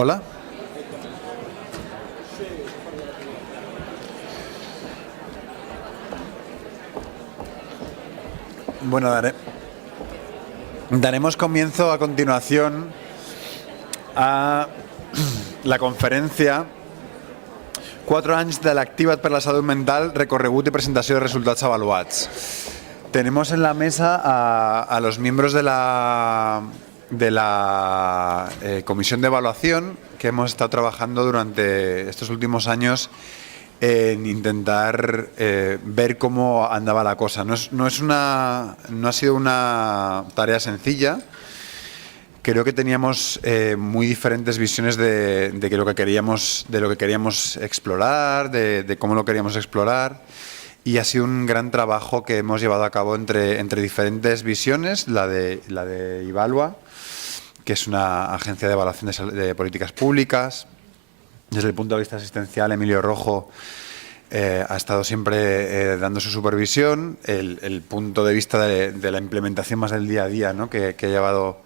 Hola. Bueno, daremos comienzo a continuación a la conferència 4 anys de l'Activa't per la Salut Mental, recorregut y presentació de resultats avaluats. Tenemos en la mesa a los miembros de la comisión de evaluación que hemos estado trabajando durante estos últimos años en intentar ver cómo andaba la cosa. No ha sido una tarea sencilla. Creo que teníamos muy diferentes visiones de lo que queríamos explorar, de cómo lo queríamos explorar, y ha sido un gran trabajo que hemos llevado a cabo entre diferentes visiones, la de Ivalua, que es una agencia de evaluación de políticas públicas. Desde el punto de vista asistencial, Emilio Rojo ha estado siempre dando su supervisión. El punto de vista de la implementación más del día a día, ¿no?, que ha llevado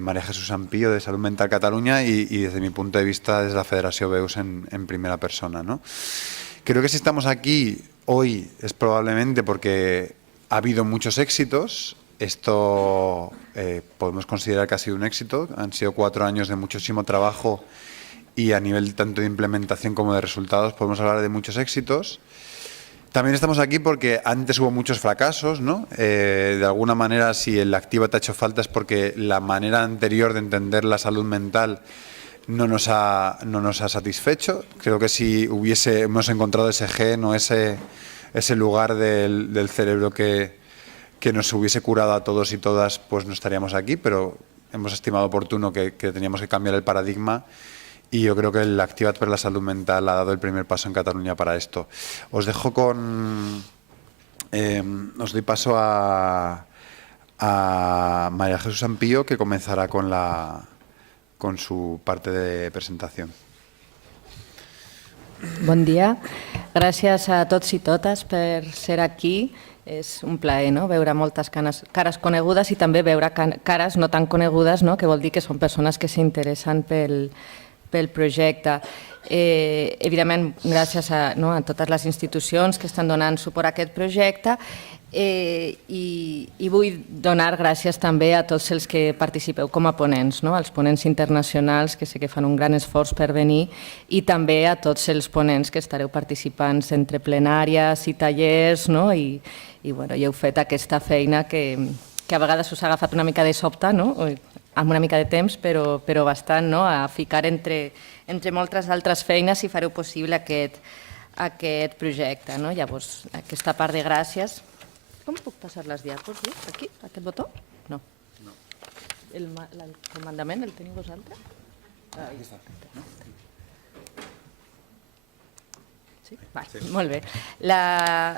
María Jesús Ampío de Salud Mental Cataluña, y desde mi punto de vista desde la Federación BEUS en primera persona, ¿no? Creo que si estamos aquí hoy es probablemente porque ha habido muchos éxitos. Esto podemos considerar que ha sido un éxito. Han sido 4 años de muchísimo trabajo y a nivel tanto de implementación como de resultados podemos hablar de muchos éxitos. También estamos aquí porque antes hubo muchos fracasos, ¿no? De alguna manera, si el Actíva't ha hecho falta es porque la manera anterior de entender la salud mental no nos ha satisfecho. Creo que si hemos encontrado ese gen o ese lugar del cerebro que nos hubiese curado a todos y todas, pues no estaríamos aquí, pero hemos estimado oportuno que teníamos que cambiar el paradigma. Y yo creo que el Activa't per la Salud Mental ha dado el primer paso en Cataluña para esto. Os dejo os doy paso a María Jesús Ampío, que comenzará con su parte de presentación. Bon dia. Gràcies a tots i totes per ser aquí. És un plaer, no?, veure moltes cares conegudes i també veure cares no tan conegudes, no?, que vol dir que són persones que s'interessen pel projecte. Evidentment, gràcies a totes les institucions que estan donant suport a aquest projecte, i vull donar gràcies també a tots els que participeu com a ponents, als ponents internacionals, que sé que fan un gran esforç per venir, i també a tots els ponents que estareu participants entre plenàries i tallers, i heu fet aquesta feina que a vegades us ha agafat una mica de sobte, amb una mica de temps, però bastant, a ficar entre moltes altres feines i fareu possible aquest projecte. Llavors, aquesta part de gràcies. Com puc passar les diapos? Aquí? Aquest botó? No. El comandament el teniu vosaltres? Aquí està. Sí? Molt bé. La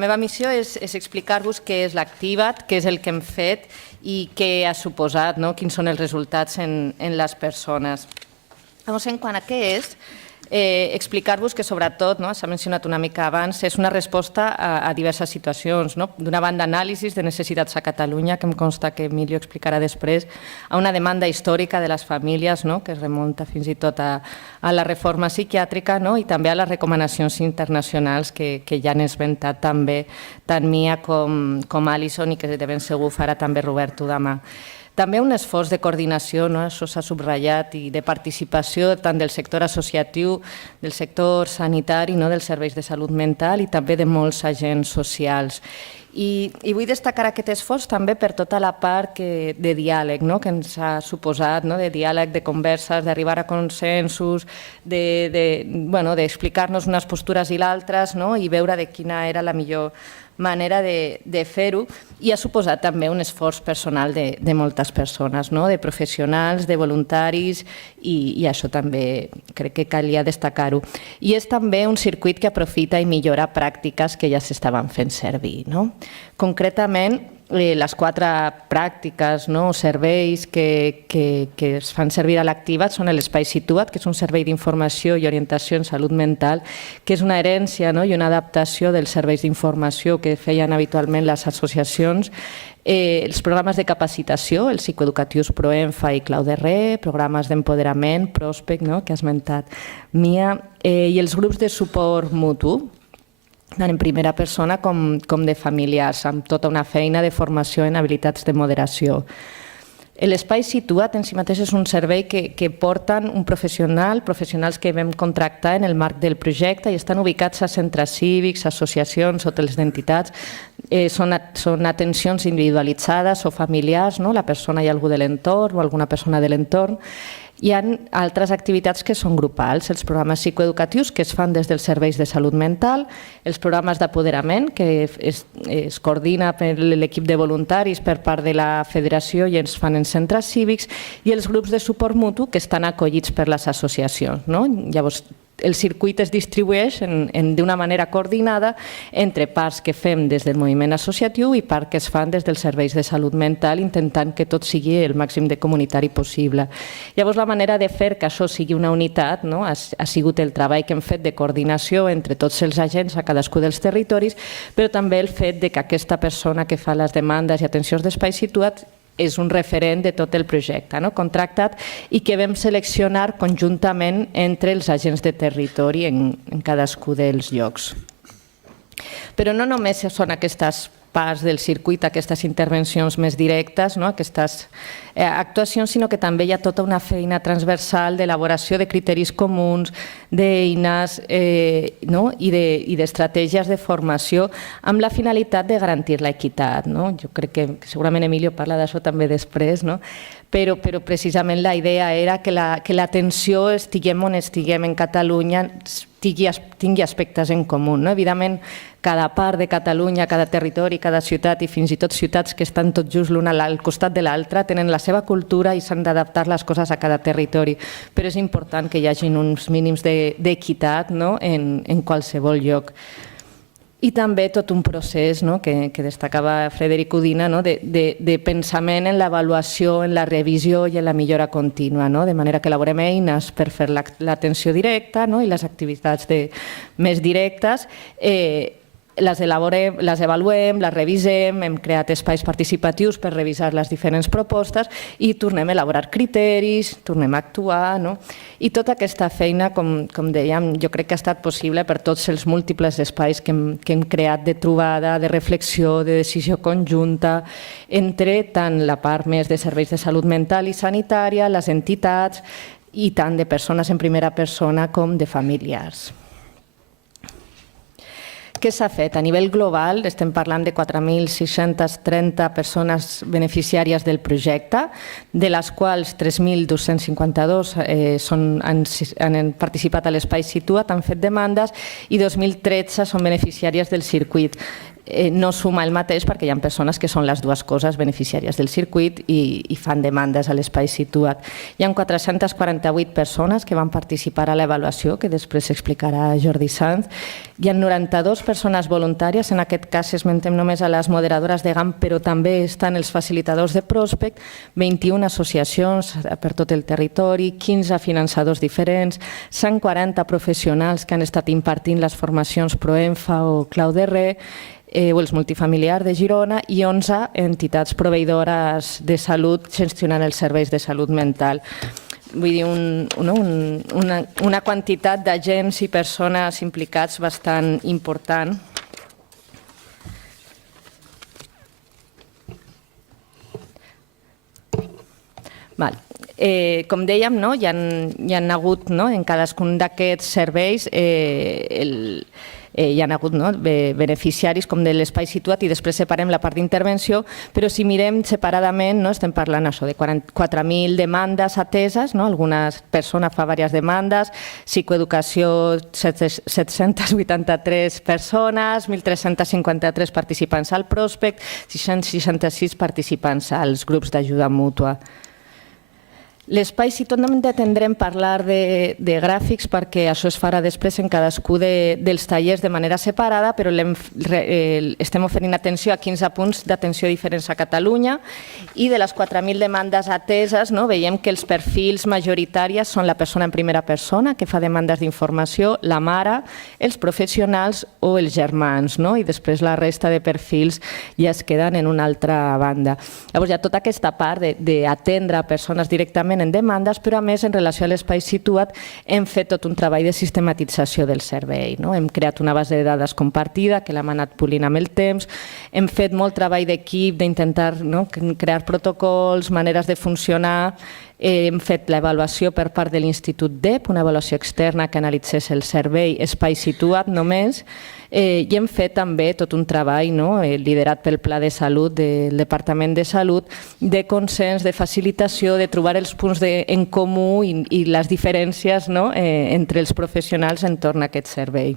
meva missió és explicar-vos què és l'Activa't, què és el que hem fet i què ha suposat, quins són els resultats en les persones. Llavors, en quant a què és, explicar-vos que sobretot, s'ha mencionat una mica abans, és una resposta a diverses situacions. D'una banda, anàlisis de necessitats a Catalunya, que em consta que Emilio explicarà després, a una demanda històrica de les famílies, que es remunta fins i tot a la reforma psiquiàtrica, i també a les recomanacions internacionals que ja han esmentat també tant Mia com Alison, i que de ben segur farà també Roberto demà. També un esforç de coordinació, això s'ha subratllat, i de participació tant del sector associatiu, del sector sanitari, dels serveis de salut mental i també de molts agents socials. I vull destacar aquest esforç també per tota la part de diàleg que ens ha suposat, de diàleg, de converses, d'arribar a consensos, d'explicar-nos unes postures i l'altres i veure de quina era la millor manera de fer-ho, i ha suposat també un esforç personal de moltes persones, de professionals, de voluntaris, i això també crec que calia destacar-ho. I és també un circuit que aprofita i millora pràctiques que ja s'estaven fent servir. Concretament, les 4 pràctiques o serveis que es fan servir a l'Activat són l'Espai Situa't, que és un servei d'informació i orientació en salut mental, que és una herència i una adaptació dels serveis d'informació que feien habitualment les associacions, els programes de capacitació, els psicoeducatius ProEnfa i Clau Darrer, programes d'empoderament, Prospect, que ha esmentat Mia, i els grups de suport mutu, tant en primera persona com de familiars, amb tota una feina de formació en habilitats de moderació. L'Espai Situa't en si mateix és un servei que porten un professionals que vam contractar en el marc del projecte i estan ubicats a centres cívics, associacions, hotels d'entitats. Són atencions individualitzades o familiars, la persona i algú de l'entorn o alguna persona de l'entorn. Hi ha altres activitats que són grupals, els programes psicoeducatius que es fan des dels serveis de salut mental, els programes d'apoderament que es coordina per l'equip de voluntaris per part de la federació i ens fan en centres cívics, i els grups de suport mutu que estan acollits per les associacions. Llavors, el circuit es distribueix d'una manera coordinada entre parts que fem des del moviment associatiu i parts que es fan des dels serveis de salut mental, intentant que tot sigui el màxim de comunitari possible. Llavors, la manera de fer que això sigui una unitat ha sigut el treball que hem fet de coordinació entre tots els agents a cadascú dels territoris, però també el fet que aquesta persona que fa les demandes i atencions d'Espai Situa't és un referent de tot el projecte contractat i que vam seleccionar conjuntament entre els agents de territori en cadascú dels llocs. Però no només són aquestes parts del circuit, aquestes intervencions més directes, aquestes actuacions, sinó que també hi ha tota una feina transversal d'elaboració de criteris comuns, d'eines i d'estratègies de formació amb la finalitat de garantir l'equitat. Jo crec que segurament Emilio parla d'això també després, però precisament la idea era que l'atenció, estiguem on estiguem en Catalunya, tingui aspectes en comú. Evidentment, cada part de Catalunya, cada territori, cada ciutat i fins i tot ciutats que estan tots just l'una al costat de l'altra tenen la seva cultura i s'han d'adaptar les coses a cada territori, però és important que hi hagi uns mínims d'equitat en qualsevol lloc. I també tot un procés que destacava Frederic Udina de pensament en l'avaluació, en la revisió i en la millora contínua, de manera que elaborem eines per fer l'atenció directa i les activitats més directes, les avaluem, les revisem, hem creat espais participatius per revisar les diferents propostes i tornem a elaborar criteris, tornem a actuar. I tota aquesta feina, com dèiem, jo crec que ha estat possible per tots els múltiples espais que hem creat de trobada, de reflexió, de decisió conjunta, entre tant la part més de serveis de salut mental i sanitària, les entitats, i tant de persones en primera persona com de familiars. Què s'ha fet? A nivell global estem parlant de 4.630 persones beneficiàries del projecte, de les quals 3.252 han participat a l'Espai Situa't, han fet demandes, i 2.013 són beneficiàries del circuit. No suma el mateix perquè hi ha persones que són les dues coses, beneficiàries del circuit i fan demandes a l'Espai Situa't. Hi ha 448 persones que van participar a l'avaluació, que després explicarà Jordi Sanz. Hi ha 92 persones voluntàries, en aquest cas esmentem només a les moderadores de GAM, però també estan els facilitadors de Prospect, 21 associacions per tot el territori, 15 finançadors diferents, 140 professionals que han estat impartint les formacions ProEnfa o Clau Darrer, o els multifamiliars de Girona, i 11 entitats proveïdores de salut gestionant els serveis de salut mental. Vull dir, una quantitat d'agents i persones implicats bastant important. Com dèiem, hi ha hagut en cadascun d'aquests serveis hi ha hagut beneficiaris com de l'Espai Situa't i després separem la part d'intervenció, però si mirem separadament estem parlant de 4.000 demandes ateses, alguna persona fa diverses demandes, psicoeducació 783 persones, 1.353 participants al Prospect, 666 participants als grups d'ajuda mútua. L'espai, si tot no tendrem parlar de gràfics perquè això es farà després en cadascú dels tallers de manera separada, però estem oferint atenció a 15 punts d'atenció diferents a Catalunya i de les 4.000 demandes ateses veiem que els perfils majoritaris són la persona en primera persona que fa demandes d'informació, la mare, els professionals o els germans, i després la resta de perfils ja es queden en una altra banda. Llavors hi ha tota aquesta part d'atendre persones directament en demandes, però a més, en relació a l'espai situat, hem fet tot un treball de sistematització del servei. Hem creat una base de dades compartida que l'hem anat polint amb el temps, hem fet molt treball d'equip, d'intentar crear protocols, maneres de funcionar, hem fet l'avaluació per part de l'Institut DEP, una avaluació externa que analitzés el servei espai situat només, i hem fet també tot un treball liderat pel Pla de Salut del Departament de Salut, de consens, de facilitació, de trobar els punts en comú i les diferències entre els professionals entorn a aquest servei.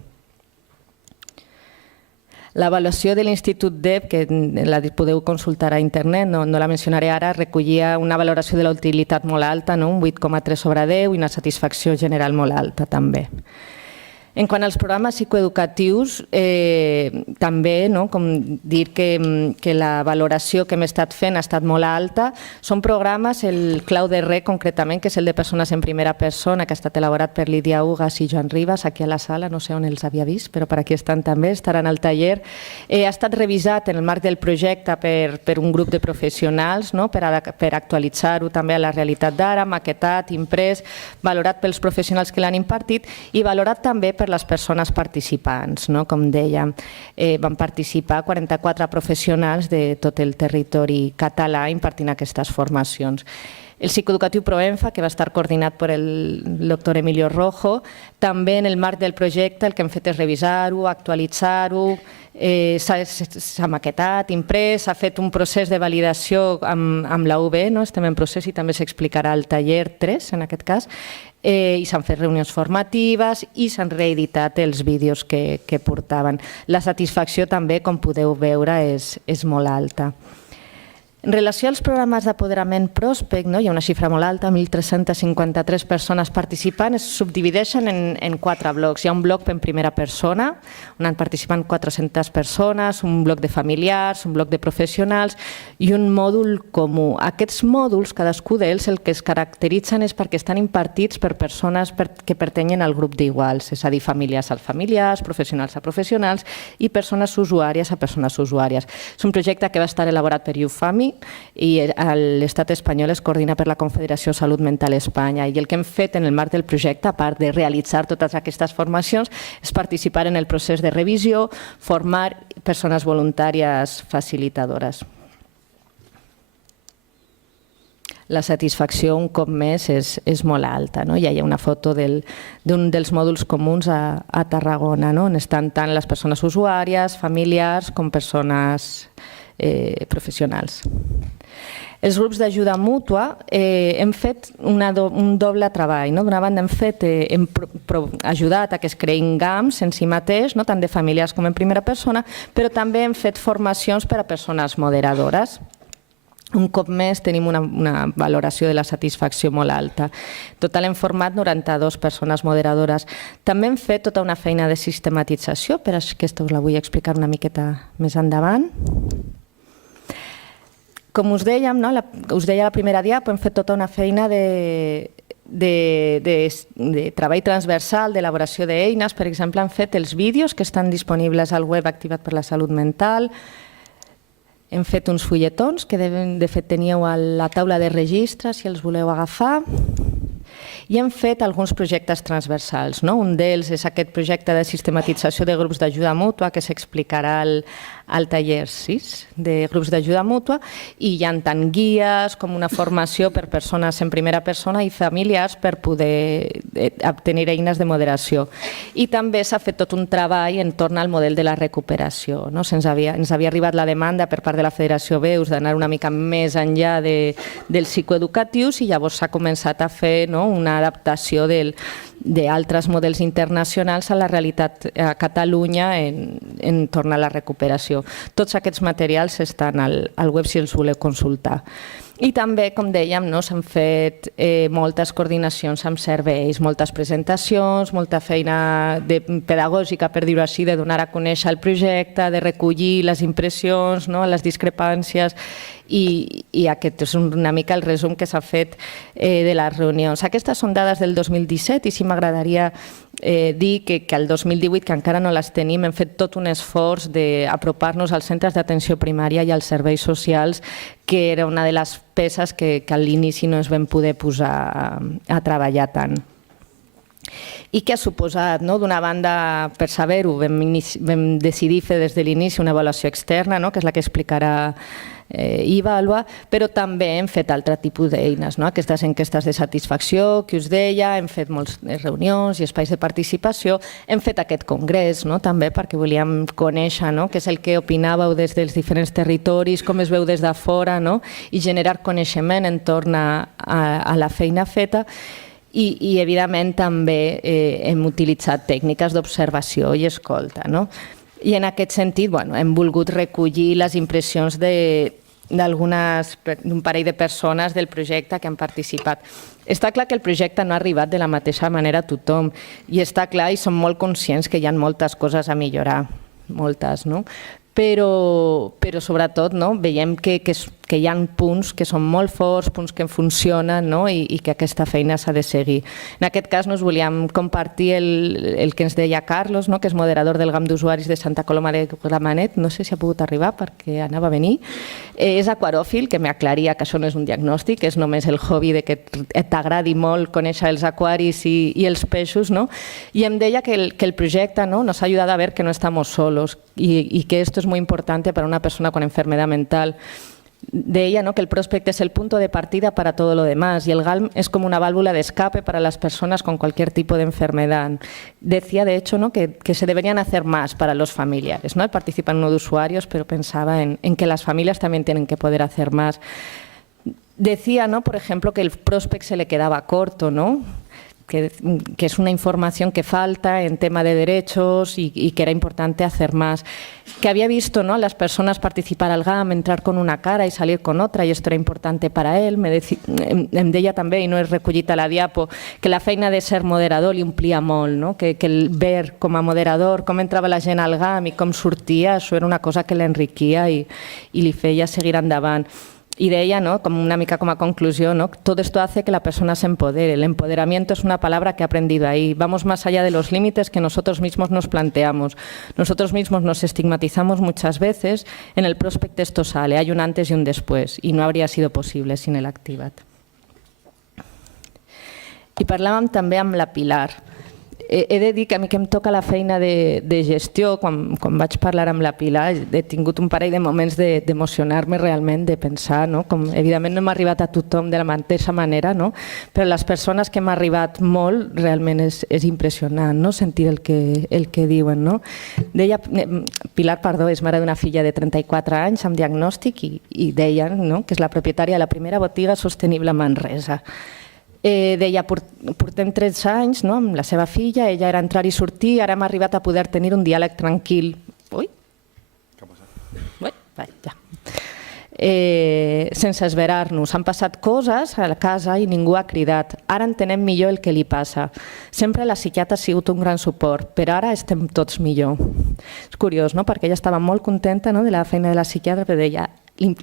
L'avaluació de l'Institut DEP, que la podeu consultar a internet, no la mencionaré ara, recollia una valoració de la utilitat molt alta, un 8,3 sobre 10 i una satisfacció general molt alta també. En quant als programes psicoeducatius, també com dir que la valoració que hem estat fent ha estat molt alta. Són programes, el Clau de Re concretament, que és el de persones en primera persona, que ha estat elaborat per Lídia Ugas i Joan Ribas, aquí a la sala, no sé on els havia vist, però per aquí estan també, estaran al taller. Ha estat revisat en el marc del projecte per un grup de professionals per actualitzar-ho també a la realitat d'ara, maquetat, imprès, valorat pels professionals que l'han impartit i valorat també per les persones participants. Com dèiem, van participar 44 professionals de tot el territori català impartint aquestes formacions. El psicoeducatiu Proenfa, que va estar coordinat per el doctor Emilio Rojo, també en el marc del projecte el que hem fet és revisar-ho, actualitzar-ho, s'ha maquetat, imprès, s'ha fet un procés de validació amb la UB, estem en procés i també s'explicarà al taller 3, en aquest cas, i s'han fet reunions formatives i s'han reeditat els vídeos que portaven. La satisfacció també, com podeu veure, és molt alta. En relació als programes d'apoderament pròspec, hi ha una xifra molt alta, 1.353 persones participant, es subdivideixen en 4 blocs. Hi ha un bloc en primera persona, on han participat 400 persones, un bloc de familiars, un bloc de professionals i un mòdul comú. Aquests mòduls, cadascú d'ells, el que es caracteritzen és perquè estan impartits per persones que pertanyen al grup d'iguals, és a dir, familiars a familiars, professionals a professionals i persones usuàries a persones usuàries. És un projecte que va estar elaborat per YouFami i l'estat espanyol es coordina per la Confederació Salut Mental Espanya. I el que hem fet en el marc del projecte, a part de realitzar totes aquestes formacions, és participar en el procés de revisió, formar persones voluntàries facilitadores. La satisfacció, un cop més, és molt alta. Ja hi ha una foto d'un dels mòduls comuns a Tarragona, on estan tant les persones usuàries, familiars, com persones professionals. Els grups d'ajuda mútua hem fet un doble treball. D'una banda hem ajudat a que es creïn GAMs en si mateix, tant de familiars com en primera persona, però també hem fet formacions per a persones moderadores. Un cop més tenim una valoració de la satisfacció molt alta. En total hem format 92 persones moderadores. També hem fet tota una feina de sistematització, però aquesta us la vull explicar una miqueta més endavant. Com us dèiem, us deia la primera diapo, hem fet tota una feina de treball transversal, d'elaboració d'eines. Per exemple, hem fet els vídeos que estan disponibles al web activat per la salut mental. Hem fet uns fulletons que de fet teníeu a la taula de registre, si els voleu agafar. I hem fet alguns projectes transversals. Un d'ells és aquest projecte de sistematització de grups d'ajuda mútua que s'explicarà al taller 6 de grups d'ajuda mútua i hi ha tant guies com una formació per persones en primera persona i familiars per poder obtenir eines de moderació. I també s'ha fet tot un treball entorn al model de la recuperació. Ens havia arribat la demanda per part de la Federació Veus d'anar una mica més enllà dels psicoeducatius i llavors s'ha començat a fer una adaptació del d'altres models internacionals a la realitat a Catalunya entorn a la recuperació. Tots aquests materials estan al web si els voleu consultar. I també, com dèiem, s'han fet moltes coordinacions amb serveis, moltes presentacions, molta feina pedagògica, per dir-ho així, de donar a conèixer el projecte, de recollir les impressions, les discrepàncies, i aquest és una mica el resum que s'ha fet de les reunions. Aquestes són dades del 2017 i sí m'agradaria dir que el 2018, que encara no les tenim, hem fet tot un esforç d'apropar-nos als centres d'atenció primària i als serveis socials, que era una de les peces que a l'inici no es vam poder posar a treballar tant. I què ha suposat? D'una banda, per saber-ho, vam decidir fer des de l'inici una avaluació externa, que és la que explicarà Ivalua, però també hem fet altre tipus d'eines, aquestes enquestes de satisfacció que us deia, hem fet moltes reunions i espais de participació, hem fet aquest congrés també perquè volíem conèixer què és el que opinàveu des dels diferents territoris, com es veu des de fora i generar coneixement entorn a la feina feta. I, evidentment, també hem utilitzat tècniques d'observació i escolta. I en aquest sentit hem volgut recollir les impressions d'un parell de persones del projecte que han participat. Està clar que el projecte no ha arribat de la mateixa manera a tothom i està clar i som molt conscients que hi ha moltes coses a millorar, moltes, però sobretot veiem que hi ha punts que són molt forts, punts que funcionen i que aquesta feina s'ha de seguir. En aquest cas us volíem compartir el que ens deia Carlos, que és moderador del GAM d'usuaris de Santa Coloma de Gramenet, no sé si ha pogut arribar perquè anava a venir. És aquaròfil, que m'aclaria que això no és un diagnòstic, és només el hobby de que t'agradi molt conèixer els aquaris i els peixos, i em deia que el projecte nos ha ayudado a ver que no estamos solos y que esto es muy importante para una persona con enfermedad mental. Deia que el prospecto es el punto de partida para todo lo demás y el GAM es como una válvula de escape para las personas con cualquier tipo de enfermedad. Decía, de hecho, que se deberían hacer más para los familiares. Participan uno de usuarios, pero pensaba en que las familias también tienen que poder hacer más. Decía, por ejemplo, que el prospect se le quedaba corto, que es una información que falta en tema de derechos y que era importante hacer más. Que había visto a las personas participar al GAM, entrar con una cara y salir con otra, y esto era importante para él. Em deia també, i no és recollit a la diapo, que la feina de ser moderador li omplia molt, que el ver com a moderador com entrava la gent al GAM i com sortia, això era una cosa que l'enriquia i li feia seguir endavant. Y de ella, como una mica como a conclusión, todo esto hace que la persona se empodere. El empoderamiento es una palabra que he aprendido ahí. Vamos más allá de los límites que nosotros mismos nos planteamos. Nosotros mismos nos estigmatizamos muchas veces. En el prospecto esto sale, hay un antes y un después, y no habría sido posible sin el Activat. I parlàvem també amb la Pilar. He de dir que a mi que em toca la feina de gestió, quan vaig parlar amb la Pilar, he tingut un parell de moments d'emocionar-me realment, de pensar, com evidentment no hem arribat a tothom de la mateixa manera, però les persones que hem arribat molt, realment és impressionant sentir el que diuen. Deia, Pilar, és mare d'una filla de 34 anys amb diagnòstic i deia que és la propietària de la primera botiga sostenible a Manresa. Deia, portem 13 anys amb la seva filla, ella era entrar i sortir, ara hem arribat a poder tenir un diàleg tranquil. Ui? Què ha passat? Ui, ja. Sense esverar-nos. Han passat coses a la casa i ningú ha cridat. Ara entenem millor el que li passa. Sempre la psiquiatra ha sigut un gran suport, però ara estem tots millor. És curiós, perquè ella estava molt contenta de la feina de la psiquiatra, però deia,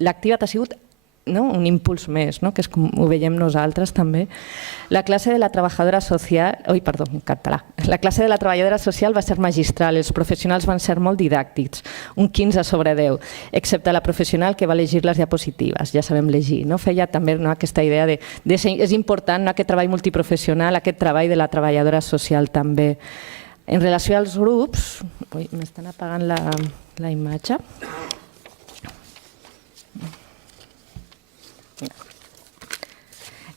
l'Activat ha sigut un impuls més, que és com ho veiem nosaltres també. La classe de la treballadora social, en català, la classe de la treballadora social va ser magistral, els professionals van ser molt didàctics, un 15/10, excepte la professional que va llegir les diapositives, ja sabem llegir. Feia també aquesta idea de és important aquest treball multiprofessional, aquest treball de la treballadora social també. En relació als grups, m'estan apagant la imatge.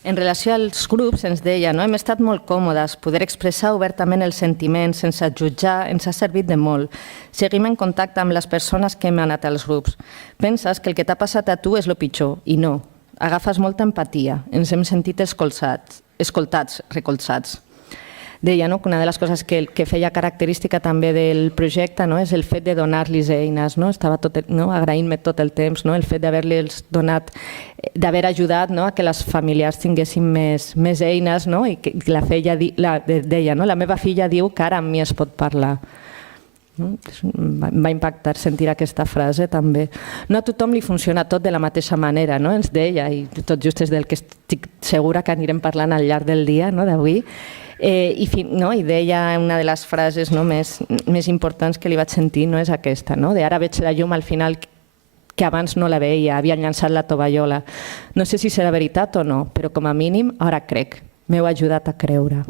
En relació als grups, ens deia, hem estat molt còmodes, poder expressar obertament els sentiments sense jutjar ens ha servit de molt. Seguim en contacte amb les persones que hem anat als grups. Penses que el que t'ha passat a tu és el pitjor, i no. Agafes molta empatia, ens hem sentit escoltats, recolzats. deia que una de les coses que feia característica també del projecte és el fet de donar-los eines. Estava agraint-me tot el temps el fet d'haver-los donat, d'haver ajudat a que les familiars tinguessin més eines i que la deia, la meva filla diu que ara amb mi es pot parlar. Va impactar sentir aquesta frase també. No a tothom li funciona tot de la mateixa manera, ens deia, i tot just és del que estic segura que anirem parlant al llarg del dia d'avui. I deia una de les frases més importants que li vaig sentir és aquesta, de ara veig la llum al final que abans no la veia, havien llançat la tovallola. No sé si serà veritat o no, però com a mínim ara crec, m'heu ajudat a creure.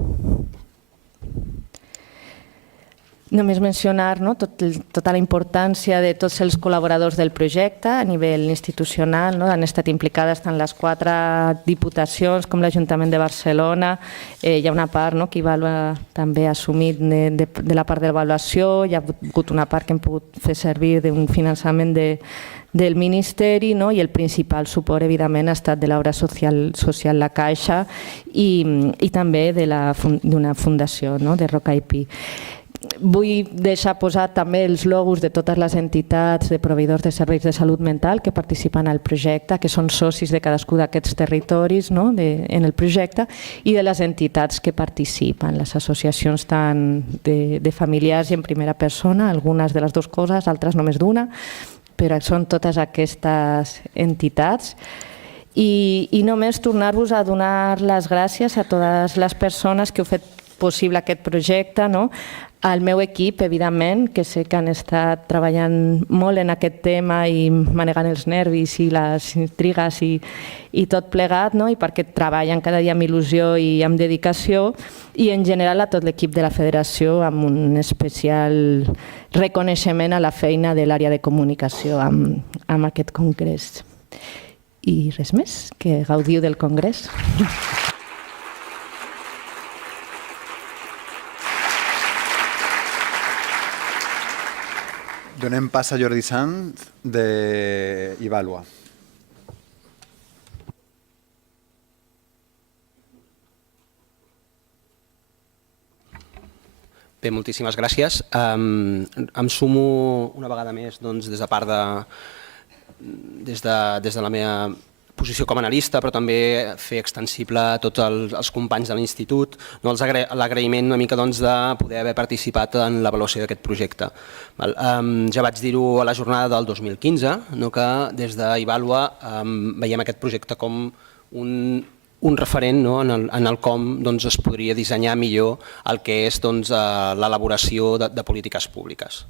Només mencionar tota la importància de tots els col·laboradors del projecte a nivell institucional. Han estat implicades tant les 4 diputacions com l'Ajuntament de Barcelona. Hi ha una part que Ivàlua també ha assumit de la part de l'avaluació, hi ha hagut una part que hem pogut fer servir d'un finançament del Ministeri i el principal suport, evidentment, ha estat de l'obra social La Caixa i també d'una fundació, de Roca i Pi. Vull deixar posat també els logos de totes les entitats de proveïdors de serveis de salut mental que participen al projecte, que són socis de cadascú d'aquests territoris en el projecte, i de les entitats que participen, les associacions tant de familiars i en primera persona, algunes de les dues coses, altres només d'una, però són totes aquestes entitats. I només tornar-vos a donar les gràcies a totes les persones que heu fet possible aquest projecte, al meu equip, evidentment, que sé que han estat treballant molt en aquest tema i manegant els nervis i les intrigues i tot plegat, i perquè treballen cada dia amb il·lusió i amb dedicació, i en general a tot l'equip de la federació amb un especial reconeixement a la feina de l'àrea de comunicació amb aquest congrés. I res més, que gaudiu del congrés. Donem pas a Jordi Sanz d'Ivàlua. Bé, moltíssimes gràcies. Em sumo una vegada més des de part des de la meva posició com a analista, però també fer extensible a tots els companys de l'Institut l'agraïment una mica de poder haver participat en l'avaluació d'aquest projecte. Ja vaig dir-ho a la jornada del 2015, que des d'Ivàlua veiem aquest projecte com un referent en el com es podria dissenyar millor el que és l'elaboració de polítiques públiques.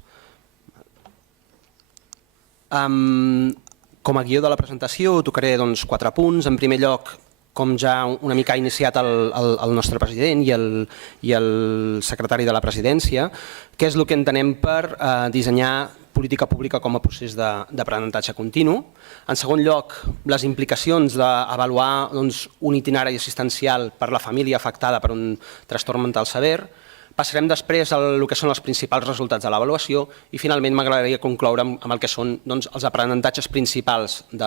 Com a guió de la presentació tocaré 4 punts. En primer lloc, com ja una mica ha iniciat el nostre president i el secretari de la presidència, què és el que entenem per dissenyar política pública com a procés d'aprenentatge continu. En segon lloc, les implicacions d'avaluar un itinerari assistencial per la família afectada per un trastorn mental sever. Passarem després a el que són els principals resultats de l'avaluació i finalment m'agradaria concloure amb el que són els aprenentatges principals de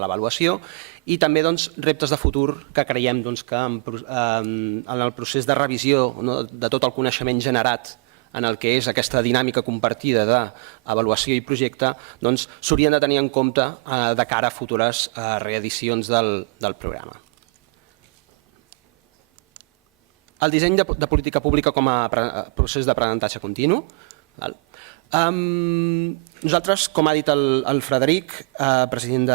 l'avaluació i també reptes de futur que creiem que en el procés de revisió de tot el coneixement generat en el que és aquesta dinàmica compartida d'avaluació i projecte s'haurien de tenir en compte de cara a futures reedicions del programa. El disseny de política pública com a procés d'aprenentatge continu. Nosaltres, com ha dit el Frederic, president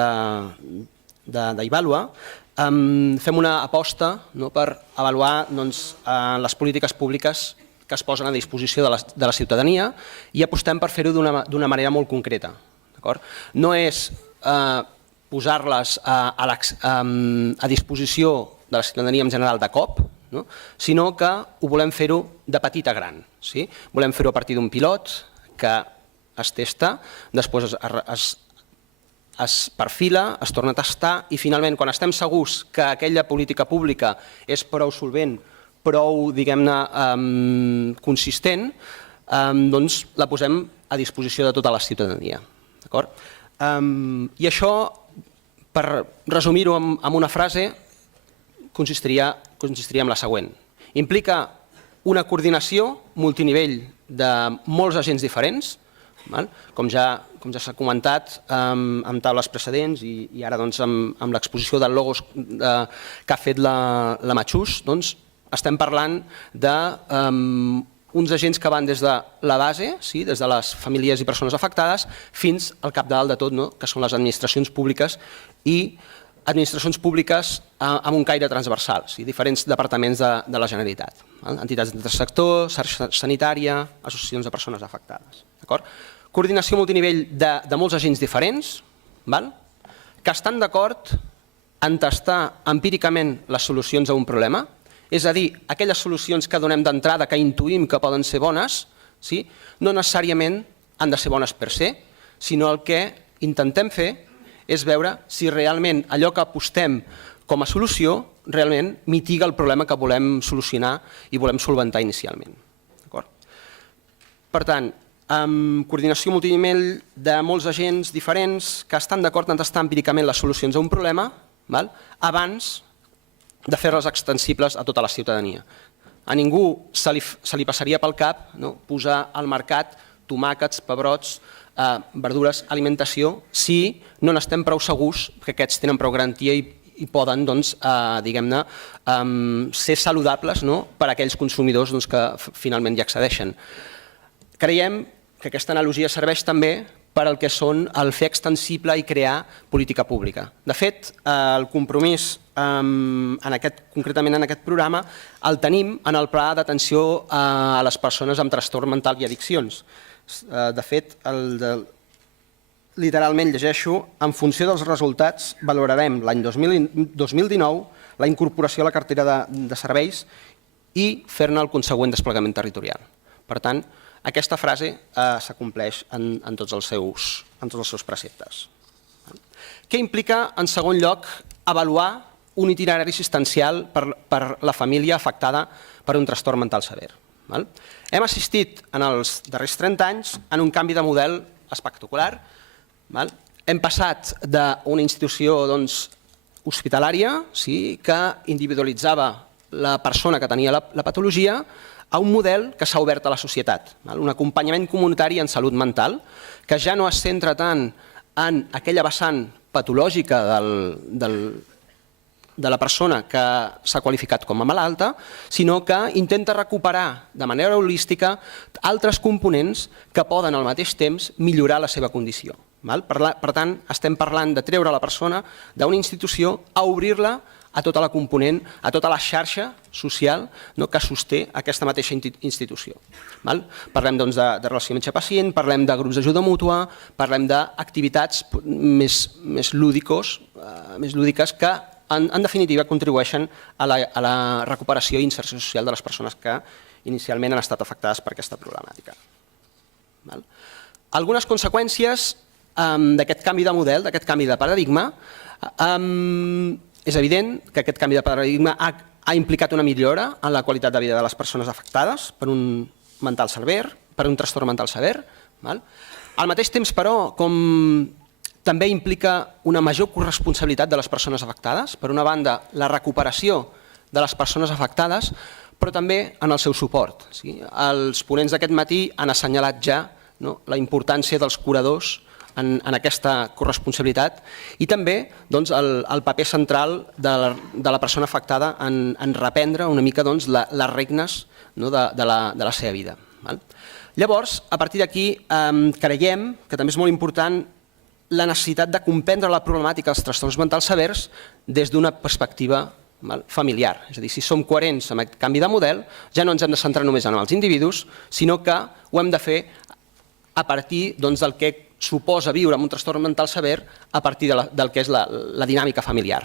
d'Ivàlua, fem una aposta per avaluar les polítiques públiques que es posen a disposició de la ciutadania i apostem per fer-ho d'una manera molt concreta. No és posar-les a disposició de la ciutadania en general de cop, sinó que ho volem fer-ho de petit a gran. Volem fer-ho a partir d'un pilot que es testa, després es perfila, es torna a tastar i finalment quan estem segurs que aquella política pública és prou solvent, prou, diguem-ne, consistent, doncs la posem a disposició de tota la ciutadania. I això, per resumir-ho amb una frase, consistiria en la següent. Implica una coordinació multinivell de molts agents diferents, com ja s'ha comentat amb taules precedents i ara amb l'exposició del logos que ha fet la Matxús, estem parlant d'uns agents que van des de la base, des de les famílies i persones afectades, fins al capdalt de tot, que són les administracions públiques i administracions públiques amb un caire transversal, diferents departaments de la Generalitat, entitats del tercer sector, xarxa sanitària, associacions de persones afectades. Coordinació multinivell de molts agents diferents que estan d'acord en tastar empíricament les solucions a un problema, és a dir, aquelles solucions que donem d'entrada, que intuïm que poden ser bones, no necessàriament han de ser bones per se, sinó el que intentem fer és veure si realment allò que apostem com a solució realment mitiga el problema que volem solucionar i volem solventar inicialment. Per tant, amb coordinació multinivell de molts agents diferents que estan d'acord en tastar empíricament les solucions a un problema abans de fer-les extensibles a tota la ciutadania. A ningú se li passaria pel cap posar al mercat tomàquets, pebrots, verdures, alimentació, si no n'estem prou segurs que aquests tenen prou garantia i poden ser saludables per a aquells consumidors que finalment hi accedeixen. Creiem que aquesta analogia serveix també per al que són el fer extensible i crear política pública. De fet, el compromís concretament en aquest programa el tenim en el pla d'atenció a les persones amb trastorn mental i addiccions. De fet, literalment llegeixo, en funció dels resultats valorarem l'any 2019 la incorporació a la cartera de serveis i fer-ne el consegüent desplegament territorial. Per tant, aquesta frase s'acompleix en tots els seus preceptes. Què implica, en segon lloc, avaluar un itinerari assistencial per la família afectada per un trastorn mental sever? Hem assistit en els darrers 30 anys en un canvi de model espectacular. Hem passat d'una institució hospitalària que individualitzava la persona que tenia la patologia a un model que s'ha obert a la societat, un acompanyament comunitari en salut mental que ja no es centra tant en aquella vessant patològica de la persona que s'ha qualificat com a malalta, sinó que intenta recuperar de manera holística altres components que poden al mateix temps millorar la seva condició. Per tant, estem parlant de treure la persona d'una institució a obrir-la a tota la component, a tota la xarxa social que sosté aquesta mateixa institució. Parlem de relació metge-pacient, parlem de grups d'ajuda mútua, parlem d'activitats més lúdiques que en definitiva contribueixen a la recuperació i inserció social de les persones que inicialment han estat afectades per aquesta problemàtica. Algunes conseqüències d'aquest canvi de model, d'aquest canvi de paradigma. És evident que aquest canvi de paradigma ha implicat una millora en la qualitat de vida de les persones afectades per un trastorn mental sever. Al mateix temps, però, com també implica una major corresponsabilitat de les persones afectades, per una banda, la recuperació de les persones afectades, però també en el seu suport. Els ponents d'aquest matí han assenyalat ja la importància dels curadors en aquesta corresponsabilitat i també el paper central de la persona afectada en reprendre una mica les regnes de la seva vida. Llavors, a partir d'aquí, creiem que també és molt important la necessitat de comprendre la problemàtica dels trastorns mentals severs des d'una perspectiva familiar. És a dir, si som coherents amb aquest canvi de model, ja no ens hem de centrar només en els individus, sinó que ho hem de fer a partir del que suposa viure amb un trastorn mental sever a partir del que és la dinàmica familiar.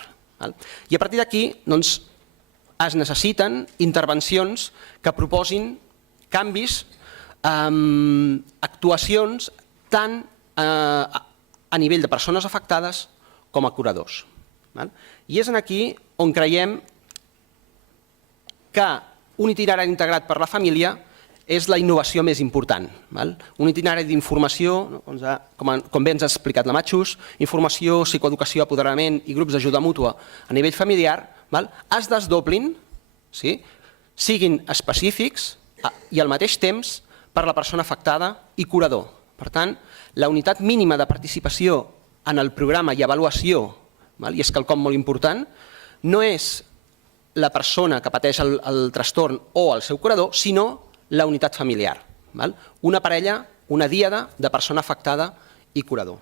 I a partir d'aquí es necessiten intervencions que proposin canvis, actuacions tant a nivell de persones afectades com a curadors. I és aquí on creiem que un itinerari integrat per la família és la innovació més important. Un itinerari d'informació, com bé ens ha explicat la Matxús, informació, psicoeducació, apoderament i grups d'ajuda mútua a nivell familiar, es desdoblin siguin específics i al mateix temps per la persona afectada i curador. Per tant, la unitat mínima de participació en el programa i avaluació, i és quelcom molt important, no és la persona que pateix el trastorn o el seu curador, sinó la unitat familiar. Una parella, una díada de persona afectada i curador.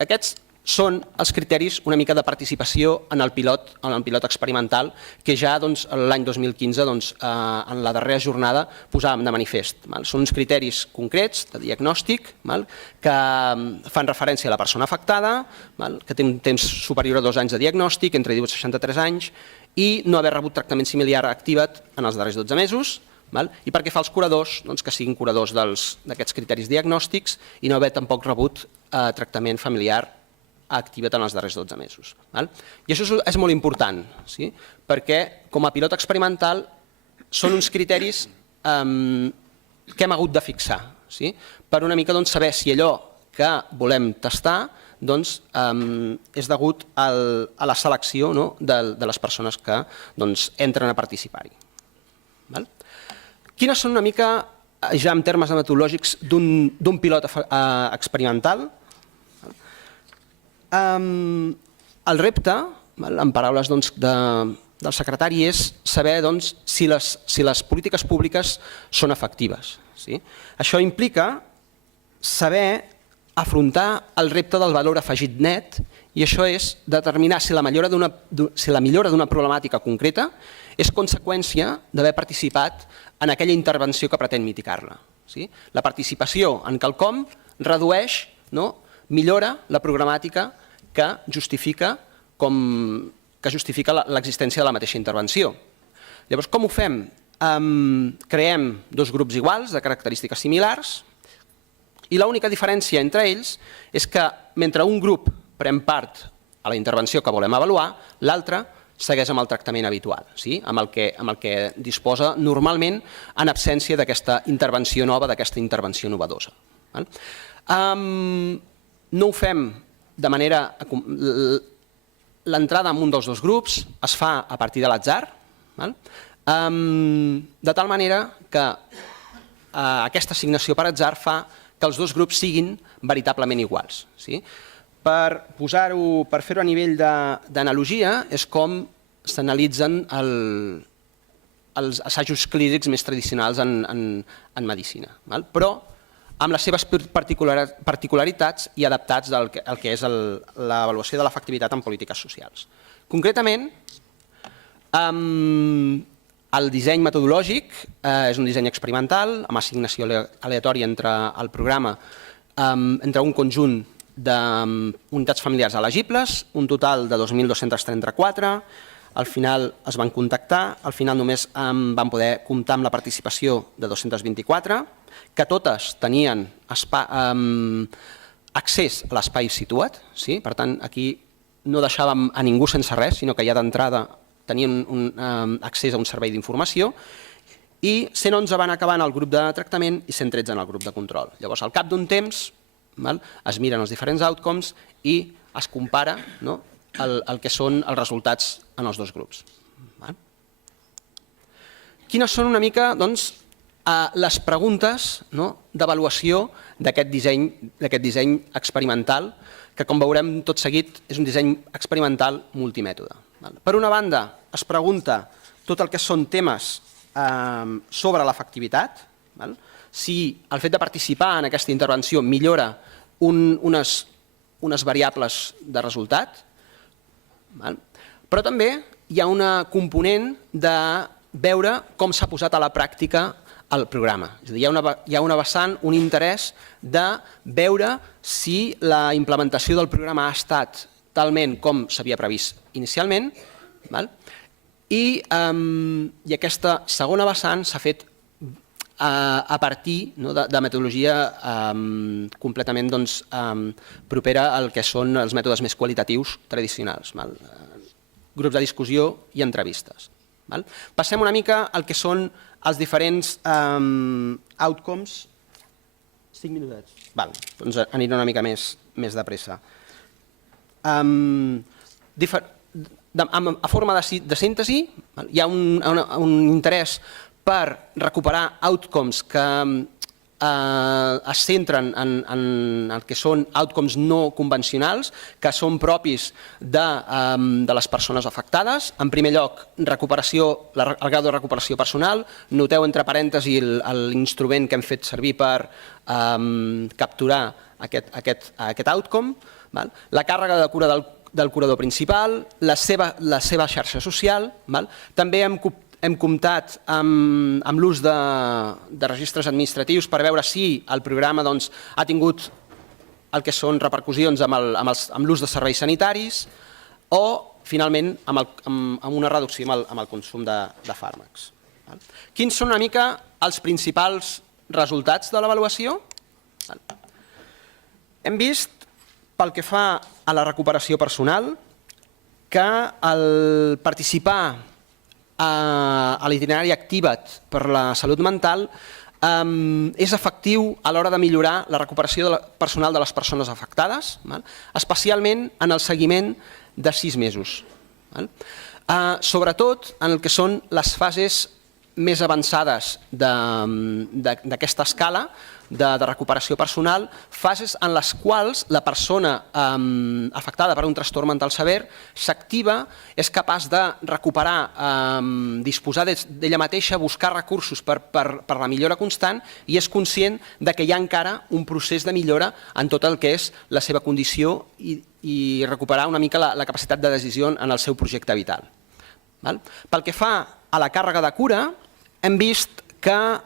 Aquests són els criteris una mica de participació en el pilot experimental que ja l'any 2015 en la darrera jornada posàvem de manifest. Són uns criteris concrets de diagnòstic que fan referència a la persona afectada, que té un temps superior a 2 anys de diagnòstic, entre 18 i 63 anys, i no haver rebut tractament similar activat en els darrers 12 mesos, i pel que fa als curadors, que siguin curadors d'aquests criteris diagnòstics i no haver tampoc rebut tractament familiar activat en els darrers 12 mesos. I això és molt important, perquè com a pilot experimental són uns criteris que hem hagut de fixar, per una mica saber si allò que volem tastar és degut a la selecció de les persones que entren a participar-hi. Quines són una mica, ja en termes metodològics, d'un pilot experimental? El repte, en paraules del secretari, és saber si les polítiques públiques són efectives. Això implica saber afrontar el repte del valor afegit net i això és determinar si la millora d'una problemàtica concreta és conseqüència d'haver participat en aquella intervenció que pretén mitigar-la. La participació en quelcom redueix, millora la problemàtica que justifica l'existència de la mateixa intervenció. Llavors, com ho fem? Creem 2 grups iguals, de característiques similars, i l'única diferència entre ells és que mentre un grup pren part a la intervenció que volem avaluar, l'altre segueix amb el tractament habitual, amb el que disposa normalment en absència d'aquesta intervenció nova, d'aquesta intervenció novedosa. No ho fem de manera... L'entrada en un dels 2 grups es fa a partir de l'atzar, de tal manera que aquesta assignació per atzar fa que els 2 grups siguin veritablement iguals. Per fer-ho a nivell d'analogia, és com s'analitzen els assajos clínics més tradicionals en medicina, però amb les seves particularitats i adaptats al que és l'avaluació de l'efectivitat en polítiques socials. Concretament, el disseny metodològic és un disseny experimental amb assignació aleatòria entre el programa, entre un conjunt d'unitats familiars elegibles, un total de 2.234, al final es van contactar, al final només van poder comptar amb la participació de 224, que totes tenien accés a l'espai situat, per tant aquí no deixàvem a ningú sense res, sinó que ja d'entrada tenien accés a un servei d'informació, i 111 van acabar en el grup de tractament i 113 en el grup de control. Llavors, al cap d'un temps, es miren els diferents outcomes i es compara el que són els resultats en els 2 grups. Quines són una mica les preguntes d'avaluació d'aquest disseny experimental, que com veurem tot seguit és un disseny experimental multimètode. Per una banda, es pregunta tot el que són temes sobre l'efectivitat, si el fet de participar en aquesta intervenció millora unes variables de resultat, però també hi ha una component de veure com s'ha posat a la pràctica el programa. És a dir, hi ha una vessant, un interès de veure si la implementació del programa ha estat talment com s'havia previst inicialment, i aquesta segona vessant s'ha fet a partir de metodologia completament propera al que són els mètodes més qualitatius tradicionals, grups de discussió i entrevistes. Passem una mica al que són els diferents outcomes. 5 minutets. Doncs aniré una mica més de pressa. a forma de síntesi, hi ha un interès per recuperar outcomes que es centren en el que són outcomes no convencionals, que són propis de les persones afectades. En primer lloc, el grau de recuperació personal. Noteu entre parèntesis l'instrument que hem fet servir per capturar aquest outcome. La càrrega de cura del curador principal, la seva xarxa social. També hem comptat amb l'ús de registres administratius per veure si el programa ha tingut el que són repercussions amb l'ús de serveis sanitaris o, finalment, amb una reducció amb el consum de fàrmacs. Quins són una mica els principals resultats de l'avaluació? Hem vist, pel que fa a la recuperació personal, que el participar a l'itinerari Activa't per la salut mental és efectiu a l'hora de millorar la recuperació personal de les persones afectades, especialment en el seguiment de 6 mesos. Sobretot en el que són les fases més avançades d'aquesta escala de recuperació personal, fases en les quals la persona afectada per un trastorn mental sever s'activa, és capaç de recuperar, disposar d'ella mateixa, buscar recursos per la millora constant i és conscient que hi ha encara un procés de millora en tot el que és la seva condició i recuperar una mica la capacitat de decisió en el seu projecte vital. Pel que fa a la càrrega de cura, hem vist que